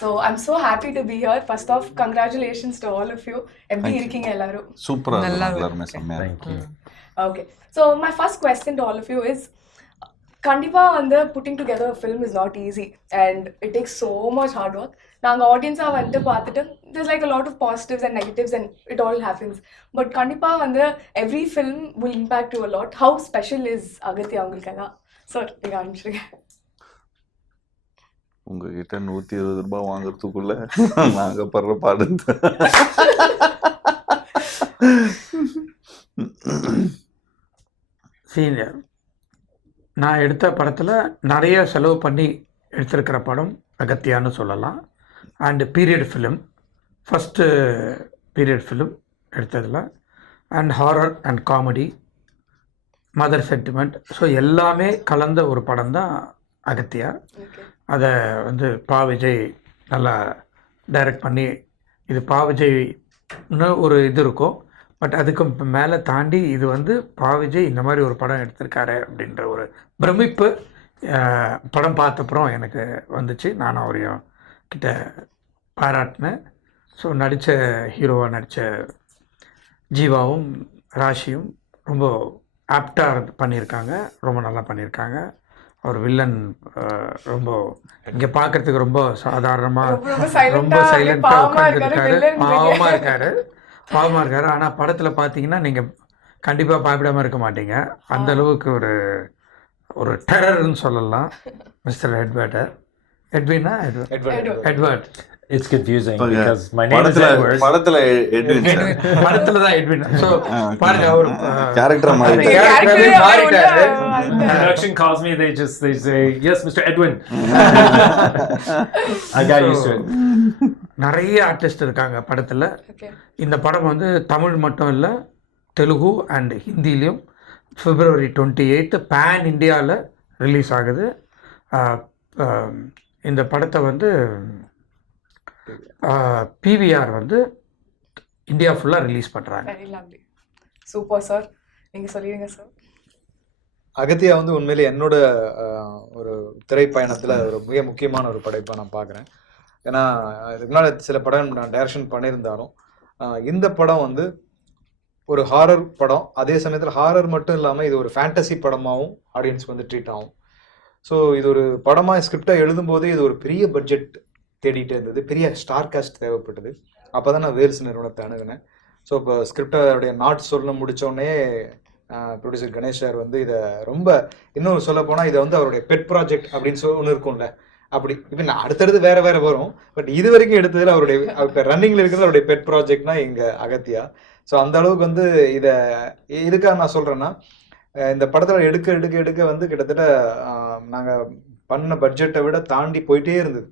So I'm so happy to be here. First off, congratulations to all of you. எப்படி இருக்கீங்க எல்லாரும்? சூப்பரா எல்லாரும் செம்மையா இருக்கு. Okay. So my first question to all of you is கண்டிப்பா வந்து putting together a film is not easy and it takes so much hard work. நாங்க ஆடியன்ஸா வந்து பார்த்துட்டு there's like a lot of positives and negatives and it all happens. But கண்டிப்பா வந்து every film will impact you a lot. How special is Agathiya உங்களுக்கெல்லாம்? Sir, நீங்க ஆரம்பிச்சிருங்க. உங்ககிட்ட 120 ரூபாய் வாங்குறதுக்குள்ள நாங்க படுற பாடு. சீனியர், நான் எடுத்த படத்தில் நிறைய செலவு பண்ணி எடுத்திருக்கிற படம் அகத்தியான்னு சொல்லலாம். And period film, first period film எடுத்ததில். And horror and comedy, mother sentiment, so எல்லாமே கலந்த ஒரு படம் தான் அகத்தியா. அதை வந்து விஜய் நல்லா டைரக்ட் பண்ணி, இது விஜய்னு ஒரு இது இருக்கும், பட் அதுக்கு மேலே தாண்டி இது வந்து விஜய் இந்த மாதிரி ஒரு படம் எடுத்திருக்காரு அப்படின்ற ஒரு பிரமிப்பு படம் பார்த்தப்புறம் எனக்கு வந்துச்சு. நான் அவரையும் கிட்ட பாராட்டினேன். ஸோ நடித்த ஹீரோவாக நடித்த ஜீவாவும் ராஷியும் ரொம்ப ஆப்டாக பண்ணியிருக்காங்க, ரொம்ப நல்லா பண்ணியிருக்காங்க. அவர் வில்லன் ரொம்ப இங்கே பார்க்குறதுக்கு ரொம்ப சாதாரணமாக ரொம்ப சைலண்ட்டாக உட்காந்துருக்காரு, பாவமாக இருக்காரு. ஆனால் படத்தில் பார்த்தீங்கன்னா நீங்கள் கண்டிப்பாக பயப்படாமல் இருக்க மாட்டீங்க. அந்த அளவுக்கு ஒரு டெரர்னு சொல்லலாம் mister Edward. It's confusing because my name is Edward. படத்துல எட்வின். படத்துல தான் எட்வின். சோ பாருங்க அவர் character மாறிட்டாரு. Production calls me, they say yes Mr. Edwin. I got used to it. நிறைய ஆர்டிஸ்ட் இருக்காங்க படத்துல. இந்த படம் வந்து தமிழ் மட்டும் இல்லை, தெலுங்கு அண்ட் ஹிந்திலையும் February 28 பேன் இந்தியாவில் ரிலீஸ் ஆகுது. இந்த படத்தை வந்து பிவிஆர் வந்து இந்தியா ஃபுல்லாக ரிலீஸ் பண்ணுறாங்க. சூப்பர் சார், நீங்கள் சொல்லிடுங்க சார். அகத்தியா வந்து உண்மையிலே என்னோட ஒரு திரைப்பயணத்தில் ஒரு மிக முக்கியமான ஒரு படைப்பாக நான் பார்க்குறேன். ஏன்னா இதுக்கு முன்னாடி சில படம் நான் டைரக்ஷன் பண்ணியிருந்தாலும் இந்த படம் வந்து ஒரு ஹாரர் படம், அதே சமயத்தில் ஹாரர் மட்டும் இல்லாமல் இது ஒரு ஃபேண்டசி படமாகவும் ஆடியன்ஸ்க்கு வந்து ட்ரீட் ஆகும். ஸோ இது ஒரு படமாக ஸ்கிரிப்டாக எழுதும்போதே இது ஒரு பெரிய பட்ஜெட் தேடிட்டு இருந்தது, பெரிய ஸ்டார் காஸ்ட் தேவைப்பட்டது. அப்போ தான் நான் வேல்ஸ் நிறுவனத்தை அணுகினேன். ஸோ இப்போ ஸ்கிரிப்டோடைய நாட் சொல்ல முடித்தோடனே ப்ரொடியூசர் கணேஷ் சார் வந்து இதை ரொம்ப இன்னொரு சொல்ல போனால் இதை வந்து அவருடைய பெட் ப்ராஜெக்ட் அப்படின்னு ஒன்று இருக்கும்ல, அப்படி இப்போ நான் அடுத்தடுத்து வேறு வரும், பட் இது வரைக்கும் எடுத்ததில் அவருடைய இப்போ ரன்னிங்கில் இருக்கிறது அவருடைய பெட் ப்ராஜெக்ட்னா எங்கள் அகத்தியா. ஸோ அந்த அளவுக்கு வந்து இதை இதுக்காக நான் சொல்கிறேன்னா, இந்த படத்தில் எடுக்க வந்து கிட்டத்தட்ட நாங்கள் பண்ண பட்ஜெட்டை விட தாண்டி போயிட்டே இருந்தது.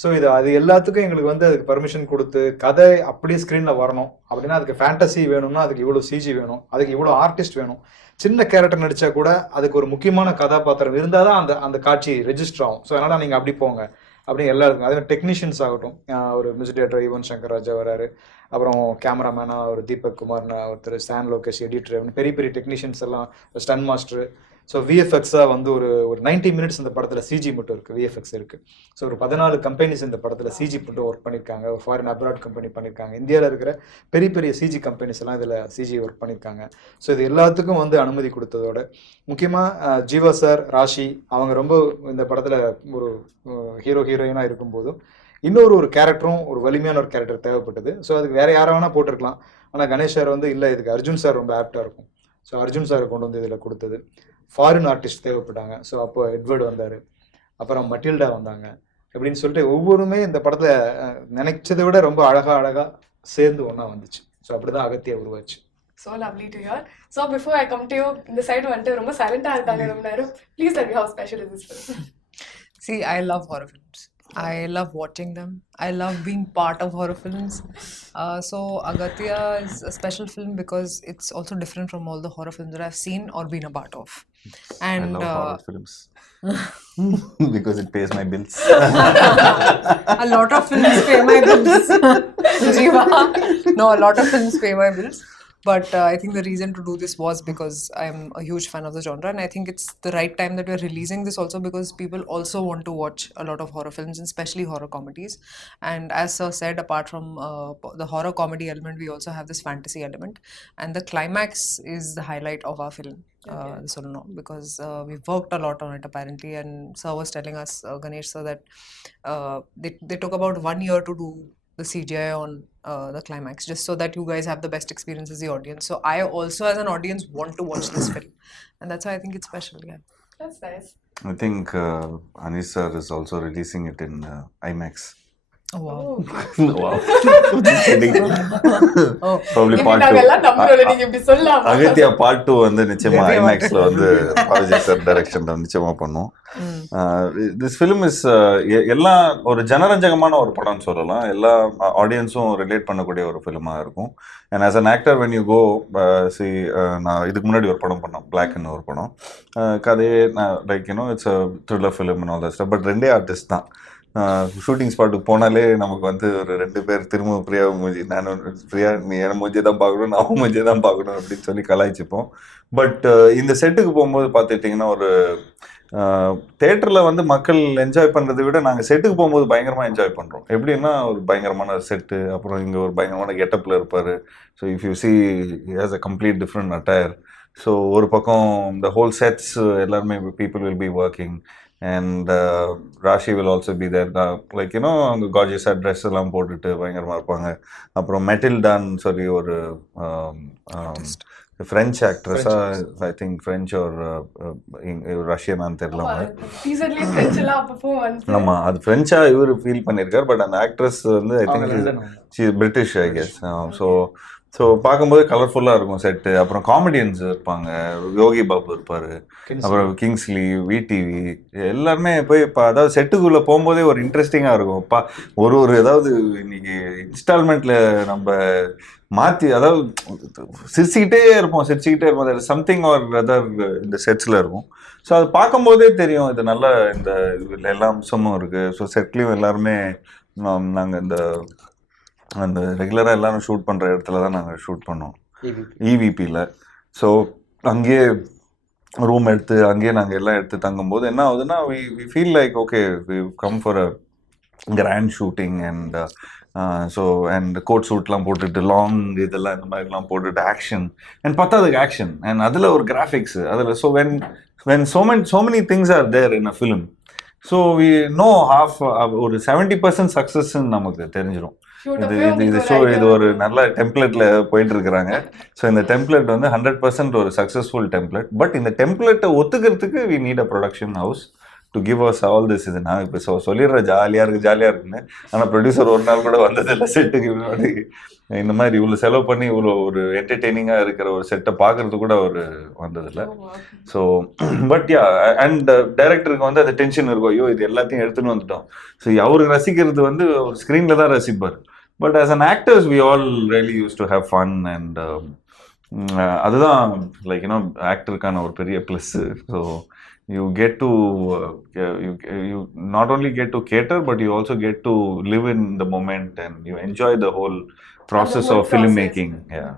ஸோ அது எல்லாத்துக்கும் எங்களுக்கு வந்து அதுக்கு பர்மிஷன் கொடுத்து கதை அப்படியே ஸ்க்ரீனில் வரணும் அப்படின்னா அதுக்கு ஃபேண்டசி வேணும்னா அதுக்கு இவ்வளோ சிஜி வேணும், அதுக்கு இவ்வளோ ஆர்டிஸ்ட் வேணும். சின்ன கேரக்டர் நடித்தா கூட அதுக்கு ஒரு முக்கியமான கதாபாத்திரம் இருந்தால் தான் அந்த காட்சி ரெஜிஸ்டர் ஆகும். ஸோ அதனால் நீங்கள் அப்படி போங்க அப்படின்னு எல்லாருக்கும். அதே மாதிரி டெக்னீஷியன்ஸ் ஆகட்டும், ஒரு மியூசிக் டைரக்டர் யுவன் சங்கர் ராஜா வராரு, அப்புறம் கேமராமேனாக ஒரு தீபக் குமார்னு ஒருத்தர், ஸ்டான் லோகேஷ் எடிட்டர், பெரிய டெக்னீஷியன்ஸ் எல்லாம், ஸ்டன் மாஸ்டர். ஸோ விஎஃப்எக்ஸாக வந்து ஒரு 90 மினிட்ஸ் இந்த படத்தில் சிஜி மட்டும் இருக்குது, விஎஃப்எக்ஸ் இருக்குது. ஸோ ஒரு 14 கம்பெனிஸ் இந்த படத்தில் சிஜி மட்டும் ஒர்க் பண்ணியிருக்காங்க. ஒரு ஃபாரின் அப்ராட் கம்பெனி பண்ணியிருக்காங்க. இந்தியாவில் இருக்கிற பெரிய சிஜி கம்பெனிஸ் எல்லாம் இதில் சிஜி ஒர்க் பண்ணியிருக்காங்க. ஸோ இது எல்லாத்துக்கும் வந்து அனுமதி கொடுத்ததோட முக்கியமாக ஜீவா சார், ராஷி அவங்க ரொம்ப இந்த படத்தில் ஒரு ஹீரோயினாக இருக்கும்போதும் இன்னொரு கேரக்டரும் ஒரு வலிமையான ஒரு கேரக்டர் தேவைப்பட்டது. ஸோ அதுக்கு வேறு யாரை வேணால் போட்டிருக்கலாம், ஆனால் கணேஷ் சார் வந்து இல்லை இதுக்கு அர்ஜுன் சார் ரொம்ப ஆப்டாக இருக்கும். ஸோ அர்ஜுன் சாரை கொண்டு வந்து இதில் கொடுத்தது. ஃபாரின் ஆர்டிஸ்ட் தேவைப்பட்டாங்க. ஸோ அப்போ எட்வர்டு வந்தார், அப்புறம் மட்டில்டா வந்தாங்க. அப்படின்னு சொல்லிட்டு ஒவ்வொருமே இந்த படத்தில் நினைச்சதை விட ரொம்ப அழகாக சேர்ந்து ஒன்றா வந்துச்சு. ஸோ அப்படி தான் அகத்தியா உருவாச்சு. So lovely to hear. So before I come to you, இந்த சைடு வந்துட்டு ரொம்ப சைலண்டாக இருக்காங்க ரொம்ப நேரம். Please tell me how special is this film? See, I love horror films. I love watching them. I love being part of horror films. So Aghathiya is a special film because it's also different from all the horror films that I've seen or been a part of. And I love horror films because it pays my bills. A lot of films pay my bills. Jiiva. No, a lot of films pay my bills. But I think the reason to do this was because I'm a huge fan of the genre, and I think it's the right time that we're releasing this also because people also want to watch a lot of horror films, and especially horror comedies. And as Sir said, apart from the horror comedy element, we also have this fantasy element, and the climax is the highlight of our film. The solo because we've worked a lot on it apparently, and Sir was telling us, Ganesh sir, that they took about 1 year to do the CGI on the climax, just so that you guys have the best experience as the audience. So I also, as an audience, want to watch this film, and that's why I think it's special. Yeah. That's nice. I think Anis sir is also releasing it in IMAX. Oh wow. Wow. Just kidding. Oh. Probably இப்படி part 2. நாங்கெல்லாம் நம்புறோம், நீங்க இப்படி சொல்லலாமா? Agathiya part 2 வந்து நிச்சயமா Maybe ஐமேக்ஸ்ல வந்து Vijay sir டைரக்ஷன்ல நிச்சயமா பண்ணும். திஸ் ஃபிலிம் இஸ் எல்லாம் ஒரு ஜனரஞ்சகமான ஒரு படம்னு சொல்லலாம். எல்லா ஆடியன்ஸும் ரிலேட் பண்ணக்கூடிய ஒரு ஃபிலிமா இருக்கும். And as an actor when you go see, நான் இதுக்கு முன்னாடி ஒரு படம் பண்ணோம், பிளாக்னு ஒரு படம். கதையே like you know it's a thriller film and all that stuff. But ரெண்டே ஆர்டிஸ்ட் தான். ஷூட்டிங் ஸ்பாட்டுக்கு போனாலே நமக்கு வந்து ஒரு 2 பேர் திரும்ப பிரியா மூஞ்சி, நான் பிரியா நீ என் மூஞ்சியை தான் பார்க்கணும், நான் மூஞ்சியை தான் பார்க்கணும் அப்படின்னு சொல்லி கலாய்ச்சிப்போம். பட் இந்த செட்டுக்கு போகும்போது பார்த்துட்டிங்கன்னா ஒரு தேட்டரில் வந்து மக்கள் என்ஜாய் பண்ணுறதை விட நாங்கள் செட்டுக்கு போகும்போது பயங்கரமாக என்ஜாய் பண்ணுறோம். எப்படின்னா ஒரு பயங்கரமான செட்டு, அப்புறம் இங்கே ஒரு பயங்கரமான கெட்டப்பில் இருப்பார். So if you see has a complete different attire. So ஒரு பக்கம் இந்த ஹோல் செட்ஸ் எல்லாருமே people will be working. And Raashii will also be there. Like, you know, அவங்க கார்ஜியஸ் ட்ரெஸ் எல்லாம் போட்டுட்டு பயங்கரமாக இருப்பாங்க. அப்புறம் மெட்டில்டான்னு சொல்லி ஒரு ஃப்ரெஞ்ச் ஆக்ட்ரஸா, ஐ திங்க் ஃப்ரெஞ்ச் ஒரு ரஷ்யனான்னு தெரியல. டீசர்லயே ஃப்ரெஞ்ச் எல்லாம் அப்பப்போ வந்து ஆமா, அது ஃப்ரெஞ்சா இவர் ஃபீல் பண்ணியிருக்காரு. பட் அந்த ஆக்ட்ரஸ் வந்து I think British I guess. So பார்க்கும்போது கலர்ஃபுல்லாக இருக்கும் செட்டு. அப்புறம் காமெடியன்ஸ் இருப்பாங்க, யோகி பாபு இருப்பார், அப்புறம் கிங்ஸ்லி, விடிவி, எல்லாருமே போய் இப்போ அதாவது செட்டுக்குள்ளே போகும்போதே ஒரு இன்ட்ரெஸ்டிங்காக இருக்கும். ஒரு ஏதாவது இன்னைக்கு இன்ஸ்டால்மெண்ட்டில் நம்ம மாற்றி, அதாவது சிரிச்சுக்கிட்டே இருப்போம். சம்திங் ஆர் அதர் இந்த செட்ஸில் இருக்கும். ஸோ அது பார்க்கும்போதே தெரியும் இது நல்ல இந்த எல்லா அம்சமும் இருக்குது. ஸோ செட்லேயும் எல்லாருமே நாங்கள் அந்த ரெகுலராக எல்லாரும் ஷூட் பண்ணுற இடத்துல தான் நாங்கள் ஷூட் பண்ணோம், இவிபியில். ஸோ அங்கேயே ரூம் எடுத்து அங்கேயே நாங்கள் எல்லாம் எடுத்து தங்கும்போது என்ன ஆகுதுன்னா, we feel like okay we come for a grand shooting. And so and coat சூட்லாம் போட்டுட்டு லாங் இதெல்லாம் இந்த மாதிரிலாம் போட்டுட்டு ஆக்ஷன் அண்ட் பத்தாதுக்கு ஆக்ஷன் அண்ட் அதில் ஒரு கிராஃபிக்ஸு அதில். So when so many things are there in a film, so we know half ஒரு 70% சக்ஸஸ்ன்னு நமக்கு தெரிஞ்சிடும். இது ஒரு நல்ல டெம்ப்ளேட்ல போயிட்டு இருக்கிறாங்க. ஸோ இந்த டெம்ப்ளேட் வந்து 100% ஒரு சக்ஸஸ்ஃபுல் டெம்ப்ளேட். பட் இந்த டெம்ப்ளேட்டை ஒத்துக்கிறதுக்கு we need a production house to give us all this. இது நான் இப்போ சொல்லிடுறேன் ஜாலியாக இருக்குன்னு. ஆனால் ப்ரொடியூசர் ஒரு நாள் கூட வந்ததில்லை செட்டுக்கு. இந்த மாதிரி இவ்வளோ செலவு பண்ணி இவ்வளோ ஒரு என்டர்டெய்னிங்காக இருக்கிற ஒரு செட்டை பார்க்கறது கூட அவர் வந்ததில்லை. ஸோ பட் யா, அண்ட் டைரக்டருக்கு வந்து அந்த டென்ஷன் இருக்கும், ஐயோ இது எல்லாத்தையும் எடுத்துன்னு வந்துட்டோம். ஸோ அவருக்கு ரசிக்கிறது வந்து ஒரு ஸ்க்ரீனில் தான் ரசிப்பார். But as an actors we all really use to have fun. And அதுதான் லைக் யூனோ ஆக்டருக்கான ஒரு பெரிய plus. So you get to you not only get to cater, but you also get to live in the moment and you enjoy the whole process of filmmaking. Yeah.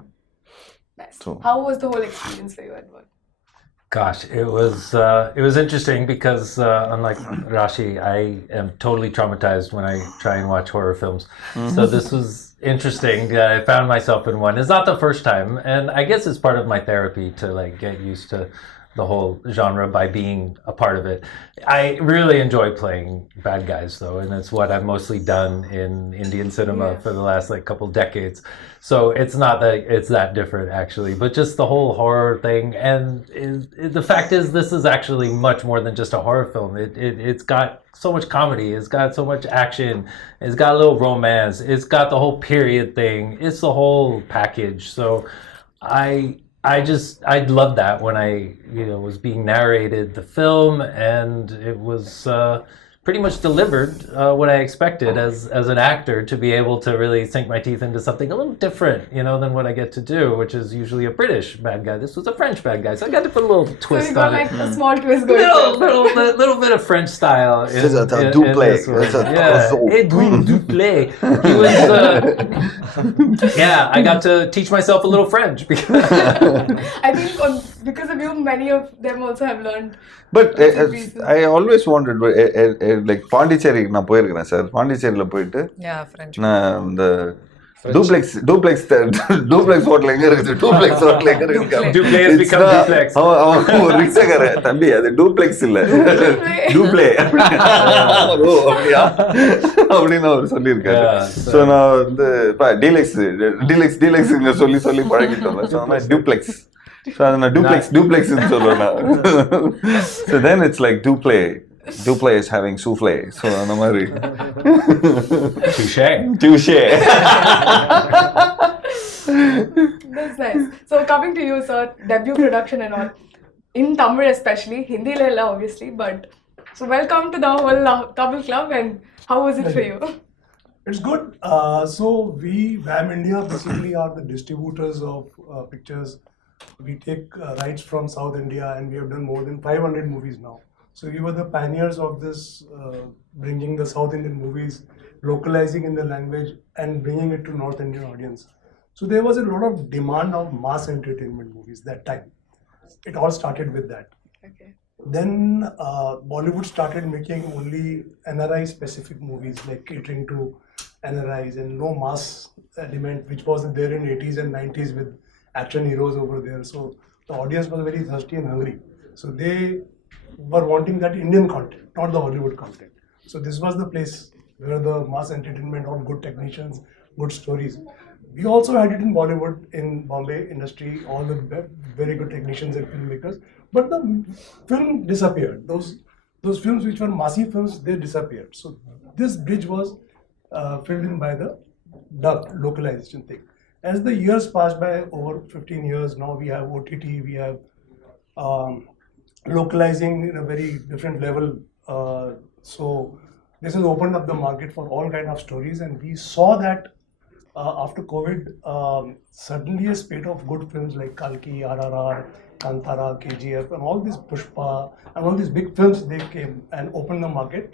Nice. So how was the whole experience for you, Edward? Gosh, it was interesting because unlike Raashii, I am totally traumatized when I try and watch horror films. So this was interesting. I found myself in one. It's not the first time, and I guess it's part of my therapy to like get used to the whole genre by being a part of it. I really enjoy playing bad guys though, and it's what I've mostly done in Indian cinema for the last like couple decades. So it's not that it's that different actually, but just the whole horror thing. And the fact is, this is actually much more than just a horror film. It's got so much comedy, it's got so much action, it's got a little romance, it's got the whole period thing, it's the whole package. So I loved that when I was being narrated the film, and it was pretty much delivered what I expected as an actor, to be able to really sink my teeth into something a little different, than what I get to do, which is usually a British bad guy. This was a French bad guy, so I got to put a little So twist you got on like it. a small twist going Little bit of French style in Duplay. this one. It's a Yeah, puzzle. Edwin Duplay. He was, yeah, I got to teach myself a little French because I think because of you, many of them also have learned. But bits and pieces. I always wanted, like Pondicherry நான் போயிருக்கிறேன் sir. பாண்டிச்சேரியில் போயிட்டு Yeah, French. நான் இந்த duplex hotel எங்க இருக்குது, duplex hotel எங்க இருக்கு, Duplay has become duplex. அவன் ஒரு ரிக்ஷாக்கார தம்பி, அது டூப்ளெக்ஸ் இல்ல, டூப்ளே அப்படியா அப்படின்னு அவர் சொல்லியிருக்காரு. ஸோ நான் வந்து டீலெக்ஸ் சொல்லி பழகிட்டோம். ஸோ நான் டியூப்ளெக்ஸ், ஸோ அதை நான் டூப்ளெக்ஸ்ன்னு சொல்லுவேன் நான். So then it's like Duplay is having souffle. So அந்த மாதிரி touche. That's nice. So coming to you, sir, debut production and all, in Tamil especially, Hindi la obviously, but so welcome to the whole Tamil club, and how was it for you? It's good. So we, VAM India, basically are the distributors of pictures. We take rights from South India, and we have done more than 500 movies now. So we were the pioneers of this, bringing the South Indian movies, localizing in the language and bringing it to North Indian audience. So there was a lot of demand of mass entertainment movies that time. It all started with that. Okay. Then Bollywood started making only NRI specific movies, like catering to NRIs, and no mass element, which was there in 80s and 90s with action heroes over there. So the audience was very thirsty and hungry. So they were wanting that Indian content, not the Hollywood content. So this was the place where the mass entertainment, all good technicians, good stories. We also had it in Bollywood, in Bombay industry, all the very good technicians and filmmakers. But the film disappeared. Those films which were massive films, they disappeared. So this bridge was filled in by the dub localization thing. As the years passed by, over 15 years now, we have OTT, we have localizing in a very different level. So this has opened up the market for all kind of stories, and we saw that after COVID, suddenly a spate of good films like Kalki, RRR, Kantara, KGF, and all these Pushpa, and all these big films, they came and opened the market.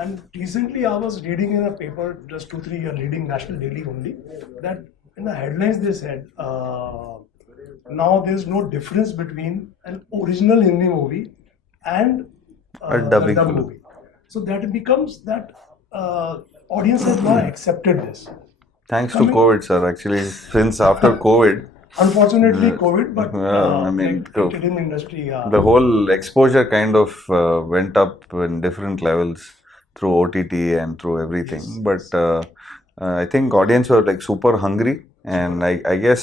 And recently I was reading in a paper, just 2-3 years reading National Daily only, that in the headlines they said, now there's no difference between an original Hindi movie and A dubbing the dub film. movie. So that becomes that audience has now accepted this. Thanks to COVID, sir. Actually, since after COVID, Unfortunately, COVID, but I mean, like film industry, the whole exposure kind of went up in different levels through OTT and through everything. But I think audience were like super hungry, and I guess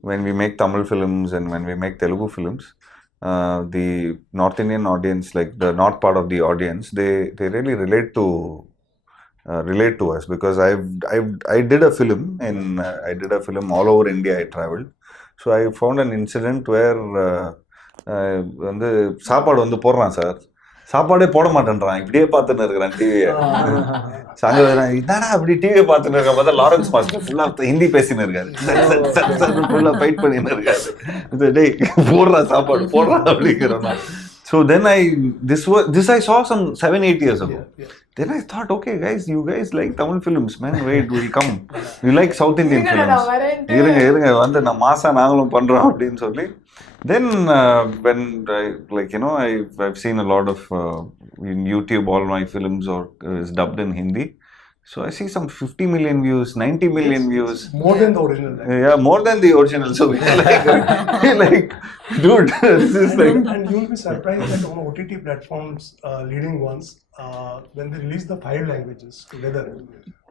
when we make Tamil films and when we make Telugu films, the North Indian audience, like the north part of the audience, they really relate to us, because I did a film all over India. I traveled, so I found an incident where வந்து சாப்பாடு வந்து போடுறான் sir, சாப்பாடே போட மாட்டேன்றான், இப்படியே பார்த்துன்னு இருக்கிறான் டிவியை. அங்கே என்னடா அப்படி டிவியை பார்த்துன்னு இருக்க பார்த்தா லாரன்ஸ் மாஸ்டர் ஃபுல்லாக ஹிந்தி பேசின்னு இருக்காரு, ஃபுல்லாக ஃபைட் பண்ணின்னு இருக்காரு. டேய் போடுறா சாப்பாடு போடுறா அப்படிங்கிறோம். So then this I saw some 7-8 years ago. Then I thought, okay guys, you guys like Tamil films, man, wait, we'll come. We like South Indian films. இருங்க வந்து நான் மாசா நாங்களும் பண்றோம் அப்படின்னு சொல்லி. Then when I've seen a lot of in YouTube, all my films is dubbed in Hindi. So I see some 50 million views, 90 million views. more than the original. Yeah, more than the original. So we're like, dude, this is like. And you'll be surprised that on OTT platforms, leading ones, when they release the 5 languages together,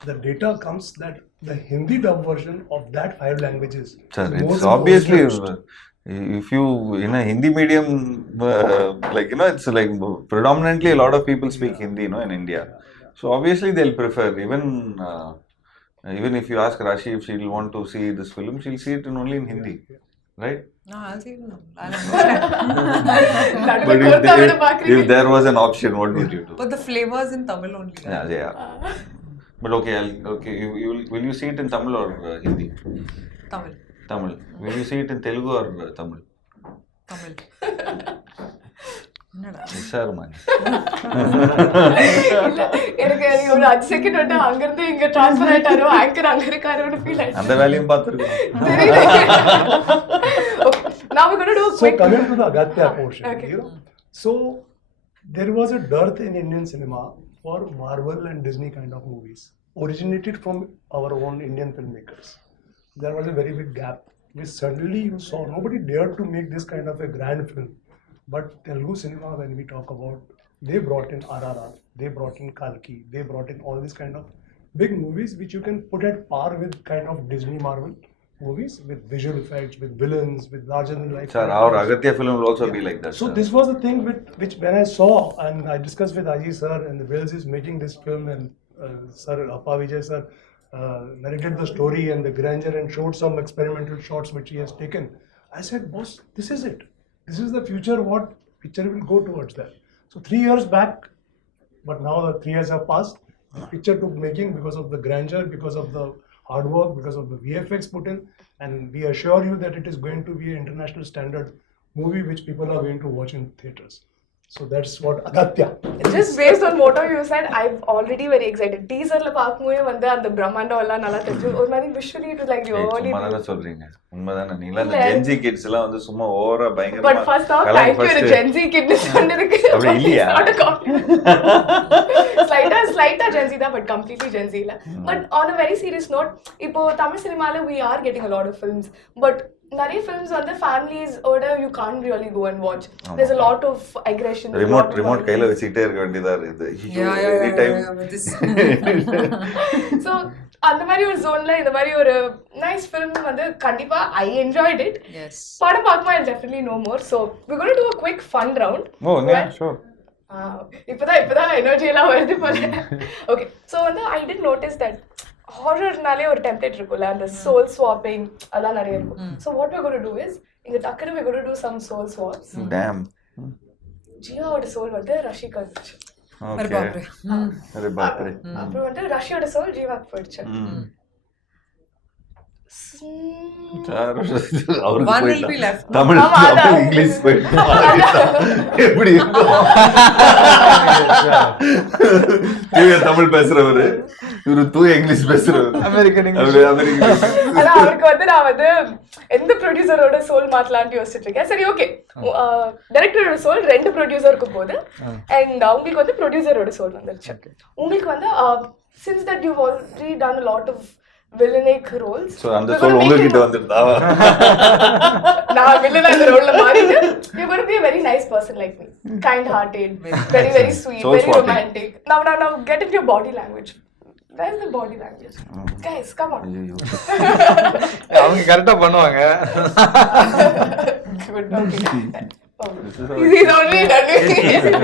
the data comes that the Hindi dub version of that 5 languages. Sir, is more it's than the obviously, original. if you in a Hindi medium, it's like predominantly a lot of people speak Hindi, in India. So obviously they'll prefer, even if you ask Raashii if she'll want to see this film, she'll see it only in Hindi. right? No, I'll see it. I'll understand. நடுவுல But கோர்த்தா விட if பாக்குறீங்க. there was an option, what would you do? But the flavors in Tamil only. Right? Yeah. But okay, will you see it in Tamil or Hindi? Tamil. Tamil. Will you see it in Telugu or Tamil? Tamil. என்னடா விசாரமான இல்ல எனக்கு நீங்க ஒரு 5 second வந்து அங்க இருந்து இங்க transfer ஆயிட்டாரோ anchor அங்க இருக்காரோன்னு ஃபீல் ஆயிடுச்சு. அந்த வேலையும் பார்த்துருக்கோம். தெரியல. Okay, now we're going to do a So quick coming to the Aghathiya portion, Okay. you know, so there was a dearth in Indian cinema for Marvel and Disney kind of movies, originated from our own Indian filmmakers. There was a very big gap, which suddenly you saw nobody dared to make this kind of a grand film. But Telugu cinema, when we talk about, they brought in RRR, they brought in Kalki, they brought in all these kind of big movies which you can put at par with kind of Disney Marvel movies, with visual effects, with villains, with larger than life. Sir, our Aghathiya film will also be like that. So sir. this was the thing which when I saw and I discussed with Aji sir, and the Wales is making this film, and Sir Vijay sir narrated the story and the grandeur and showed some experimental shots which he has taken. I said, boss, this is it. This is the future. What picture will go towards that? So 3 years back, but now the 3 years have passed. The picture took making because of the grandeur, because of the hard work, because of the VFX put in, and we assure you that it is going to be an international standard movie which people are going to watch in theaters. So that's what Aghathiya. just based on what you said, I'm already very excited. Teaser la பாக்கும்போது வந்து அந்த பிரம்மாண்டம் எல்லாம் நல்லா தெரிஞ்சு ஒரு மாதிரி visually it was like really சும்மா தானே சொல்றீங்க. உண்மைதானே. நீங்களா அந்த ஜென்சி கிட்ஸ் எல்லாம் வந்து சும்மா ஓவரா பயங்கரமா. But first off, thank you to Gen Z kid சொன்னதுக்கு. அப்படி இல்லையா? Slight Gen Z தான், but completely Gen Z இல்ல. But on a very serious note, இப்போ தமிழ் சினிமால we are getting a lot of films, but நிறைய films வந்து families ஓட you can't really go and watch. There's a lot of aggression. Remote கையில வச்சுக்கிட்டே இருக்க வேண்டியதா இருக்குது. Any time. So அந்த மாதிரி ஒரு ஜோன்ல இந்த மாதிரி ஒரு நைஸ் ஃபிலிம் வந்து கண்டிப்பா ஐ என்ஜாய்ட் இட். Yes. படம் பார்க்குமா I'll definitely know more. So we're going to do a quick fun round. Oh, yeah, sure. இப்பதான் எனர்ஜி எல்லாம் வருது போல. Okay, so வந்து I did notice that ஹாரர்னாலே ஒரு டெம்ப்ளேட் இருக்கும்ல, அந்த சோல் ஸ்வாப்பிங் அதெல்லாம் நிறைய இருக்கும். So what we're going to do is இங்க டக்குனு we're going to do some soul swaps. Damn. ஜீவாவோட சோல் வந்து ரஷிக்கு வந்துச்சு. अरे बाप रे. அரே பாப்ரே. அப்புறம் வந்து ரஷியோட சோல் ஜீவாக்கு போயிடுச்சு. அவருக்கு One will போயிட்டா. be left. தமிழ் ஆமா, அதான். தமிழ் இங்கிலீஷ் போயிட்டா. எப்படி இருக்கும்? தூய தமிழ் பேசுறவரு, இவரு தூய இங்கிலீஷ் பேசுறவரு. American American. ஆனா அவருக்கு வந்து நான் வந்து எந்த ப்ரொடியூசரோட சோல் மாத்தலாம்னு யோசிச்சுட்டு இருக்கேன். சரி, ஓகே, டைரக்டரோட சோல் 2 ப்ரொடியூசருக்கு போகுது, அண்ட் உங்களுக்கு வந்து ப்ரொடியூசரோட சோல் வந்துருச்சு. உங்களுக்கு வந்து since that you've already done a lot of villainic roles, So அந்த சோல் உங்ககிட்ட வந்துட்டா? நான் வில்லனா இந்த ரோல்ல மாறிட்டு you're going to be a very nice person like me, kind hearted, very sweet, Soul very swapping. romantic. Now get into your body language. Where's the body language? Guys, come on. அவங்க கரெக்டா பண்ணுவாங்க. Good, okay. Oh, he's already done it.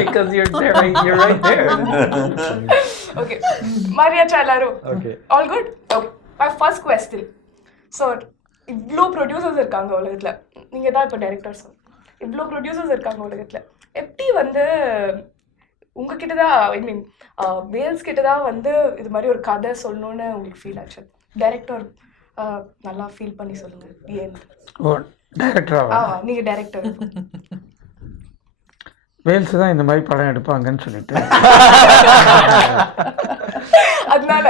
Because you're there, you're right there. Okay, Maria Chalaru. Okay. All good? Okay. My first question. So, இவ்வளோ producers இருக்காங்க உலகத்துல, நீங்க தான் இப்போ director. Sir, இவ்வளோ ப்ரொடியூசர்ஸ் இருக்காங்க உலகத்துல, எப்படி வந்து உங்ககிட்ட தான், ஐ மீன் வேல்ஸ் கிட்ட தான் வந்து இது மாதிரி ஒரு கதை சொல்லணும்னு உங்களுக்கு ஃபீல் ஆச்சு? டைரக்டர் நல்லா ஃபீல் பண்ணி சொல்லுங்க. The end. ஓ, டைரக்டராக நீங்க டைரக்டர். வேல்ஸ் தான் இந்த மாதிரி படம் எடுப்பாங்கன்னு சொல்லிட்டு அதனால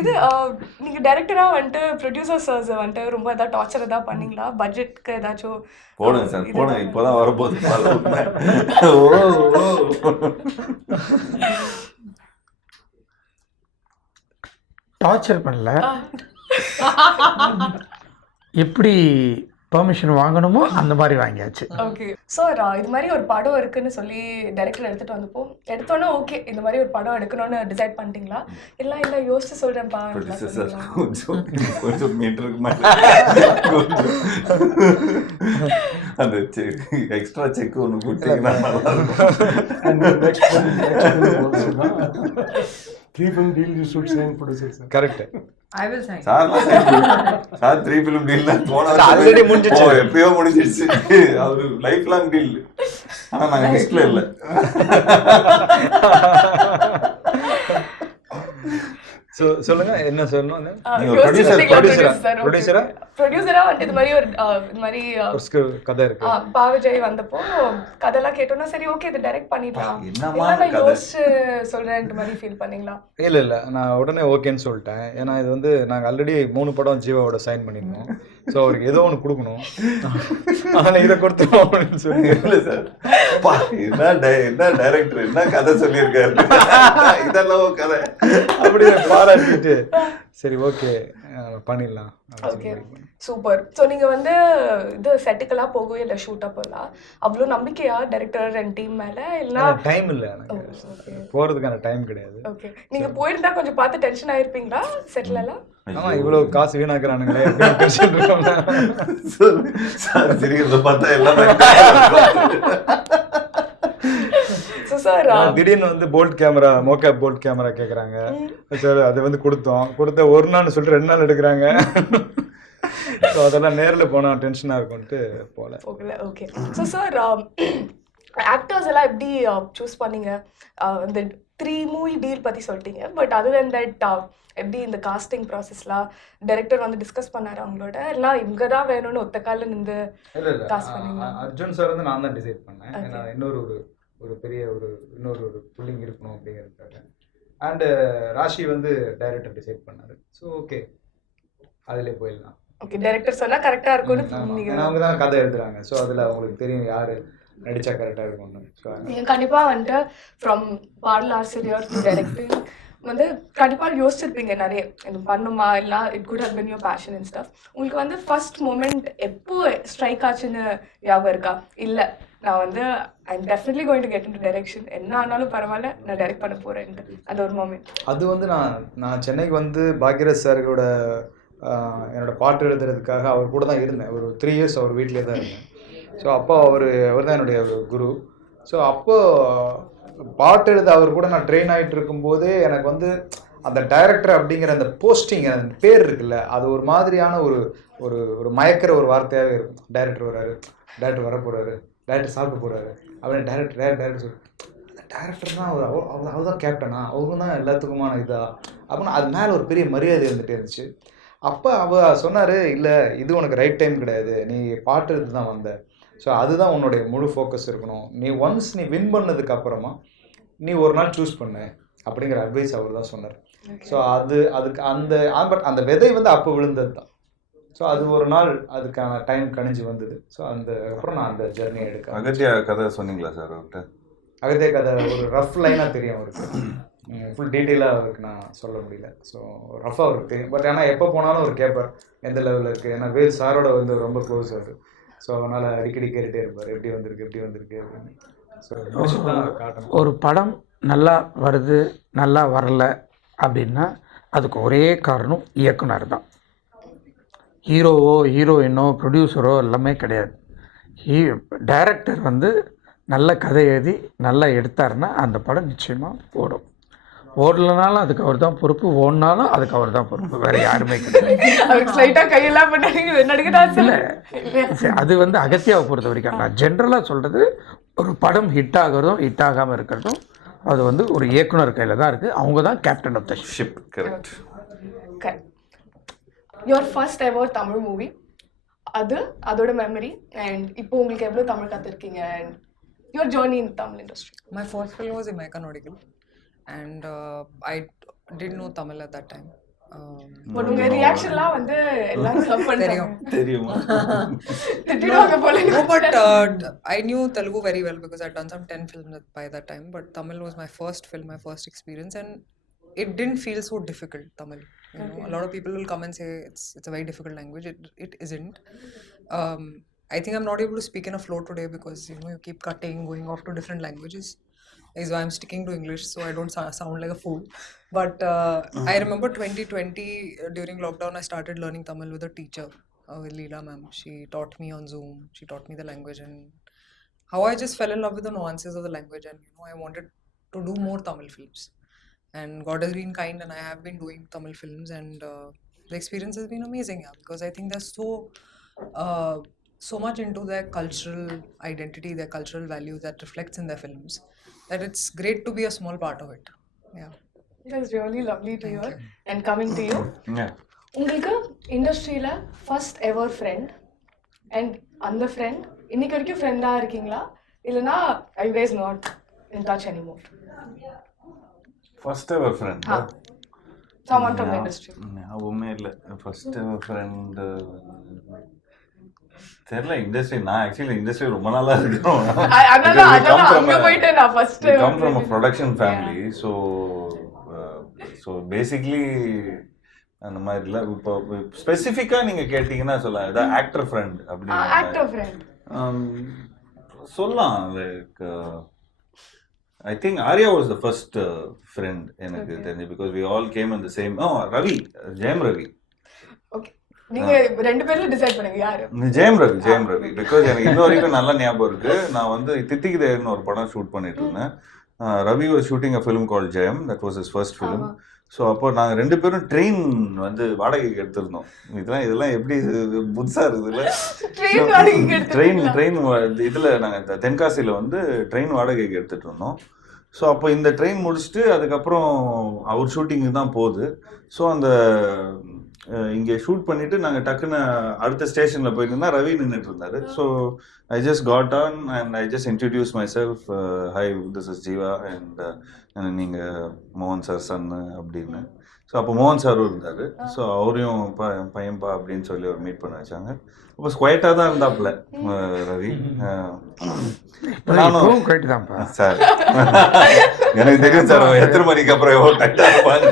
இது நீங்க டைரக்டரா வந்துட்டு ப்ரொடியூசர்ஸ் வந்துட்டு ரொம்ப ஏதாவது டார்ச்சர் ஏதாவது பண்ணீங்களா? பட்ஜெட்க்கு ஏதாச்சும் போடுங்க சார், போடுங்க. இப்போதான் வரப்போகுது. டார்ச்சர் பண்ணல, எப்படி பெர்மிஷன் வாங்கணுமோ அந்த மாதிரி வாங்கியாச்சு. ஓகே சார், இது மாதிரி ஒரு படம் இருக்குன்னு சொல்லி டைரக்டர் எடுத்துட்டு வந்தப்போ எடுத்தோன்னே ஓகே இந்த மாதிரி ஒரு படம் எடுக்கணும்னு டிசைட் பண்ணிட்டீங்களா? இல்லை யோசிச்சு சொல்றேன்ப்பா. கொஞ்சம் மீட்டருக்கு மேல அந்த எக்ஸ்ட்ரா செக் ஒன்று கொடுத்தீங்கன்னா நல்லா இருக்கும். 3-film deal you should sign producer sir. Correct. I will sign. Sir 3 film deal தான் போன ஆல்ரெடி முடிஞ்சிச்சு. எப்பயோ முடிஞ்சிடுச்சு. அவரு லைஃப் லாங் டீல். ஆனா நாங்க லிஸ்ட்ல இல்ல. சொல்லுங்க என்ன சொல்லணும்? ப்ரொடியூசரா வந்துட்டு இது மாதிரி ஒரு கதை இருக்கு. விஜய் வந்தப்போ கதைலாம் கேட்டோம்னா சரி ஓகே இது டைரக்ட் பண்ணிடலாம் நான் யோசிச்சு சொல்றேன் மாதிரி ஃபீல் பண்ணீங்களா? இல்ல நான் உடனே ஓகேன்னு சொல்லிட்டேன். ஏன்னா இது வந்து நாங்க ஆல்ரெடி 3 படம் ஜீவாவோட சைன் பண்ணிருந்தோம். ஸோ அவருக்கு ஏதோ ஒன்று கொடுக்கணும், ஆனால் இதை கொடுத்துருவோம் அப்படின்னு சொல்லி. இல்லை சார், என்ன டைரக்டர் என்ன கதை சொல்லியிருக்காரு, இதெல்லாம் கதை அப்படி பாராட்டிட்டு சரி ஓகே பண்ணிடலாம். Okay super. ஸோ நீங்கள் வந்து இது செட்டுக்கெல்லாம் போகவே இல்லை, ஷூட் அப்போல்லாம் அவ்வளோ நம்பிக்கையா டைரக்டர் அண்ட் டீம் மேலே? இல்லைனா டைம் இல்லை எனக்கு போகிறதுக்கான டைம் கிடையாது. ஓகே, நீங்கள் போயிருந்தா கொஞ்சம் பார்த்து டென்ஷன் ஆகிருப்பீங்களா செட்டிலெல்லாம்? ஆமா, இவ்வளோ காசு வீணாக்குறானுங்களே சிரிக்கிறத பார்த்தா எல்லாமே. திடீர்னு வந்து போல்ட் கேமரா, மோகேப் போல்ட் கேமரா கேட்குறாங்க சார். அது வந்து கொடுத்த ஒரு நாள் சொல்லிட்டு 2 நாள் எடுக்கிறாங்க. ஸோ அதெல்லாம் நேரில் போனால் டென்ஷனாக இருக்கும்ட்டு போகல. ஓகே. ஸோ சார் ஆக்டர்ஸ் எல்லாம் எப்படி சூஸ் பண்ணீங்க? இந்த 3 மூவி டீல் பற்றி சொல்லிட்டீங்க, பட் அதர் தென் தட் எப்படி இந்த காஸ்டிங் ப்ராசஸ்லாம் டைரக்டர் வந்து டிஸ்கஸ் பண்ணாரு அவங்களோட, இல்லை இவங்க தான் வேணும்னு ஒத்த காலில் நின்று காஸ்ட் பண்ணீங்க? அர்ஜுன் சார் வந்து நான் தான் டிசைட் பண்ணேன். ஏன்னா ஒரு பெரிய இன்னொரு புல்லிங் இருக்கணும் அப்படிங்கிறதுக்காக. அண்டு ராஷி வந்து டைரக்டர் டிசைட் பண்ணாரு. ஸோ ஓகே அதிலே போயிடலாம். ஓகே, டைரக்டர் சொன்னால் கரெக்டாக இருக்கும்னு அவங்க தான் கதை எழுதுறாங்க. ஸோ அதில் அவங்களுக்கு தெரியும் யார் நடிச்சா கரெக்டாக இருக்கும்னு. நீங்கள் கண்டிப்பாக வந்துட்டு ஃப்ரம் பாடல் ஆசிரியர் டு டைரக்டிங் வந்து கண்டிப்பாக யோசிச்சிருப்பீங்க நிறைய, இது பண்ணுமா இல்லை it could have been your passion and stuff. உங்களுக்கு வந்து ஃபர்ஸ்ட் மூமெண்ட் எப்போ ஸ்ட்ரைக் ஆச்சுன்னு ஞாபகம் இருக்கா? இல்லை நான் வந்து I am definitely going to get into direction, என்ன ஆனாலும் பரவாயில்ல நான் டைரக்ட் பண்ண போகிறேன்ட்டு அந்த ஒரு மூமெண்ட்? அது வந்து நான் சென்னைக்கு வந்து பாக்யராஜ் சாரோட என்னோட பாட்டு எழுதுறதுக்காக அவர் கூட தான் இருந்தேன். ஒரு 3 இயர்ஸ் அவர் வீட்டிலே தான் இருந்தேன். ஸோ அப்போ அவர் தான் என்னுடைய ஒரு குரு. ஸோ அப்போது பாட்டு எழுத அவர் கூட நான் ட்ரெயின் ஆகிட்டு இருக்கும்போதே எனக்கு வந்து அந்த டைரக்டர் அப்படிங்கிற அந்த போஸ்டிங், அந்த பேர் இருக்குல்ல, அது ஒரு மாதிரியான ஒரு மயக்கிற ஒரு வார்த்தையாகவே இருக்கும். டைரக்டர் வர்றாரு, டைரக்டர் வர போகிறாரு, டைரக்டர் சாப்பிட போகிறாரு அப்படின்னு டைரக்டர் சொல்லி, டைரக்டர்னா அவர் தான் கேப்டனா, அவங்க தான் எல்லாத்துக்குமான இதா அப்படின்னா அது மேலே ஒரு பெரிய மரியாதை இருந்துகிட்டே இருந்துச்சு. அப்போ அவர் சொன்னார், இல்லை இது உனக்கு ரைட் டைம் கிடையாது, நீ பாட்டு எடுத்து தான் வந்த, ஸோ அதுதான் உன்னுடைய முழு ஃபோக்கஸ் இருக்கணும், நீ ஒன்ஸ் நீ வின் பண்ணதுக்கு அப்புறமா நீ ஒரு நாள் சூஸ் பண்ணு அப்படிங்கிற அட்வைஸ் அவர் தான் சொன்னார். ஸோ அதுக்கு அந்த விதை வந்து அப்போ விழுந்தது தான். ஸோ அது ஒரு நாள் அதுக்கான டைம் கணிஞ்சு வந்தது. ஸோ அப்புறம் நான் அந்த ஜர்னியை எடுக்க. அகத்தியா கதை சொன்னீங்களா சார் அவர்கிட்ட? அகத்தியா கதை ஒரு ரஃப் லைனாக தெரியும் அவருக்கு, ஃபுல் டீட்டெயிலாக அவருக்கு நான் சொல்ல முடியல. ஸோ ரஃபாக அவருக்கு தெரியும். பட் ஆனால் எப்போ போனாலும் அவர் கேட்பார் எந்த லெவலில் இருக்குது. ஏன்னா வேல் சாரோட வந்து ரொம்ப க்ளோஸ் அவர். ஸோ அதனால் அடிக்கடி கேட்டுகிட்டே இருப்பார், எப்படி வந்திருக்கு அப்படின்னு. ஸோ காட்டணும். ஒரு படம் நல்லா வருது நல்லா வரலை அப்படின்னா அதுக்கு ஒரே காரணம் இயக்குனர் தான். ஹீரோவோ ஹீரோயினோ ப்ரொடியூசரோ எல்லாமே கிடையாது. டைரக்டர் வந்து நல்ல கதை எழுதி நல்லா எடுத்தாருன்னா அந்த படம் நிச்சயமாக ஓடும். ஓடலனாலும் அதுக்கு அவர் தான் பொறுப்பு, ஓடினாலும் அதுக்கு அவர் தான் பொறுப்பு, வேறு யாருமே கிடையாது. அது வந்து அகத்தியாவை பொறுத்த வரைக்கும் நான் ஜென்ரலாக சொல்கிறது, ஒரு படம் ஹிட் ஆகிறதும் ஹிட் ஆகாமல் இருக்கிறதும் அது வந்து ஒரு இயக்குனர் கையில் தான் இருக்குது. அவங்க தான் captain of the ship. Correct. Your first ever Tamil movie, அதோட மெமரி அண்ட் இப்போ உங்களுக்கு எவ்வளோ தமிழ் கற்றுருக்கீங்க and your journey in Tamil industry? My first film was American Nodigal and I didn't know Tamil at that time. But உங்க ரியாக்ஷன்லாம் வந்து எல்லாரும் love பண்றாங்க தெரியுமா? திட்டிடுவாங்க போல. No, but I knew Telugu very well because I'd done some 10 films by that time, but Tamil was my first film, my first experience, and it didn't feel so difficult, Tamil. You know, a lot of people will come and say it's a very difficult language. It isn't. I think I'm not able to speak in a flow today because you keep cutting, going off to different languages. Is why I'm sticking to English so I don't sound like a fool. But I remember 2020 during lockdown I started learning Tamil with a teacher, with Leela ma'am. She taught me on Zoom. She taught me the language and how I just fell in love with the nuances of the language, and I wanted to do more Tamil films. and God has been kind, and I have been doing Tamil films, and the experience has been amazing. Yeah, because I think they're so much into their cultural identity, their cultural values that reflects in their films, that it's great to be a small part of it. Yeah. That's really lovely to Thank hear. you. And coming to you, Yeah. உங்களுக்கு இண்டஸ்ட்ரியில் first ever friend and அந்த friend இன்னைக்கு வரைக்கும் ஃப்ரெண்டாக இருக்கீங்களா இல்லைனா I guess not in touch anymore? First ever friend Someone from the industry. ஞாபகமே இல்லை. ஃபர்ஸ்ட் எவர் ஃப்ரெண்டு தெரியல. இண்டஸ்ட்ரி நான் ஆக்சுவலி இண்டஸ்ட்ரி ரொம்ப நாளாக இருக்கணும். அங்க போயிட்டு நான் first come from a production family. So basically அந்த மாதிரி இல்லை. இப்போ ஸ்பெசிஃபிக்காக நீங்கள் கேட்டிங்கன்னா சொல்லலாம், ஏதாவது ஆக்டர் ஃப்ரெண்ட் ஆக்டர் ஃப்ரெண்ட் சொல்லலாம். Like I think Arya was the first friend எனக்கு தெரிஞ்சு. Because we all came in the same. Ravi, Jayam Ravi. Okay, நீங்க ரெண்டு பேரும் டிசைட் பண்ணுங்க யாரு. ஜெயம் ரவி. பிகாஸ் எனக்கு இன்ன வரைக்கும் நல்லா ஞாபகம் இருக்கு. நான் வந்து தித்திக்குதேன்னு ஒரு படம் ஷூட் பண்ணிட்டு இருந்தேன். Ravi was shooting a film call Jayam. That was his first film. So அப்போ நாங்கள் ரெண்டு பேரும் ட்ரெயின் வந்து வாடகைக்கு எடுத்திருந்தோம். இதெல்லாம் எப்படி புதுசாக இருக்குதுல்ல. ட்ரெயின் இதில் நாங்கள் தென்காசியில் வந்து ட்ரெயின் வாடகைக்கு எடுத்துகிட்டு இருந்தோம். ஸோ அப்போ இந்த ட்ரெயின் முடிச்சுட்டு அதுக்கப்புறம் அவர் ஷூட்டிங்கு தான் போகுது. ஸோ அந்த இங்கே ஷூட் பண்ணிவிட்டு நாங்கள் டக்குன்னு அடுத்த ஸ்டேஷனில் போயிருந்தா ரவி நின்றுட்டு இருந்தார். So I just got on and I just introduce my self. High, this is Jeeva and நீங்கள் மோகன் சார் சன்னு அப்படின்னு. ஸோ அப்போ மோகன் சாரும் இருந்தார். ஸோ அவரையும் பையன்பா அப்படின்னு சொல்லி அவர் மீட் பண்ண வச்சாங்க. அப்போ ஸ்குவைட்டாக தான் இருந்தாப்புல ரவி. நானும் சார் எனக்கு தெரியும் சார் எத்தனை மணிக்கு அப்புறம் எவ்வளோ டைட்டாக இருப்பாங்க.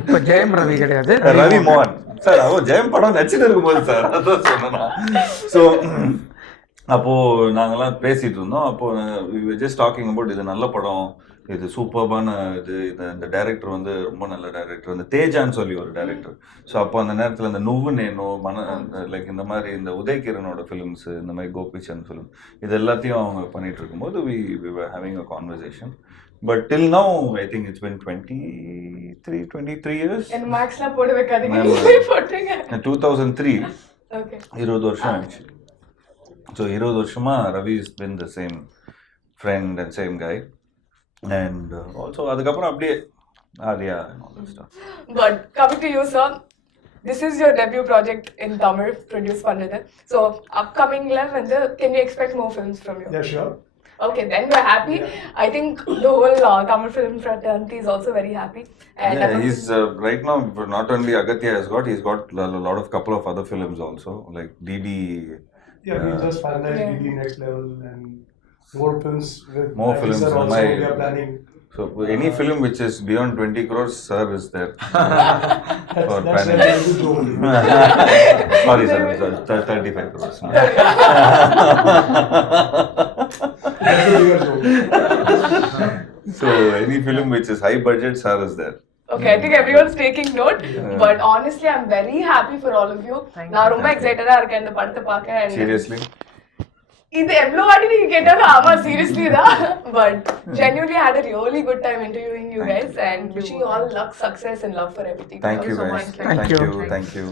இப்போ ஜெயம் ரவி கிடையாது, ரவி மோகன் சார். அவர் ஜெயம் படம் நடிச்சுட்டு இருக்கும்போது சார் அதான் சொன்னா. ஸோ அப்போது நாங்கள்லாம் பேசிகிட்டு இருந்தோம். அப்போது ஜஸ்ட் டாக்கிங் அபவுட் இது நல்ல படம், இது சூப்பர்பான இந்த டைரக்டர் வந்து ரொம்ப நல்ல டைரக்டர், இந்த தேஜான்னு சொல்லி ஒரு டைரக்டர். ஸோ அப்போ அந்த நேரத்தில் இந்த நுவ்வு நேனோ லைக் இந்த மாதிரி இந்த உதயகிரனோட ஃபிலிம்ஸு, இந்த மாதிரி கோபிச்சந்த் ஃபிலிம், இது எல்லாத்தையும் அவங்க பண்ணிகிட்டு இருக்கும்போது we were having a conversation. But till now, I think it's been 23 years. And Max la போடு வைக்காதீங்க, நீங்களே போட்றீங்க. 2003. Okay. 20 வருஷம் ஆச்சு. So 20 வருஷமா Ravi has been the same friend and same guy. And also அதுக்கப்புறம் அப்படியே Arya and all that stuff. But coming to you, sir, this is your debut project in Tamil, produced பண்ணது. So upcoming வந்து can we expect more films from you? Yeah, sure. Okay, then we're happy. I think the whole Tamil film fraternity is also very happy. And Yeah, he's right now not only Aghathiya he's got a lot of couple of other films also, like DD. Yeah, we just finalized DD Next Level and more films with More films sir also my- we are planning. So any film which is beyond 20 crores, sir is there. For That's planning. very good role. Sorry, sir, 35 crores. That's a bigger role. So any film which is high budget, sir is there. okay, I think everyone's taking note. But honestly, I'm very happy for all of you. நான் ரொம்ப எக்ஸைட்டடா இருக்கேன் இந்த படத்தை பார்க்க. And Seriously? இது எவ்வளவு வாட்டி நீங்க கேட்டாலும் ஆமா சீரியஸ்லி தான். But genuinely had a really good time interviewing you guys and wishing you all luck, success and love for everything. Thank you so guys. much. Thank you.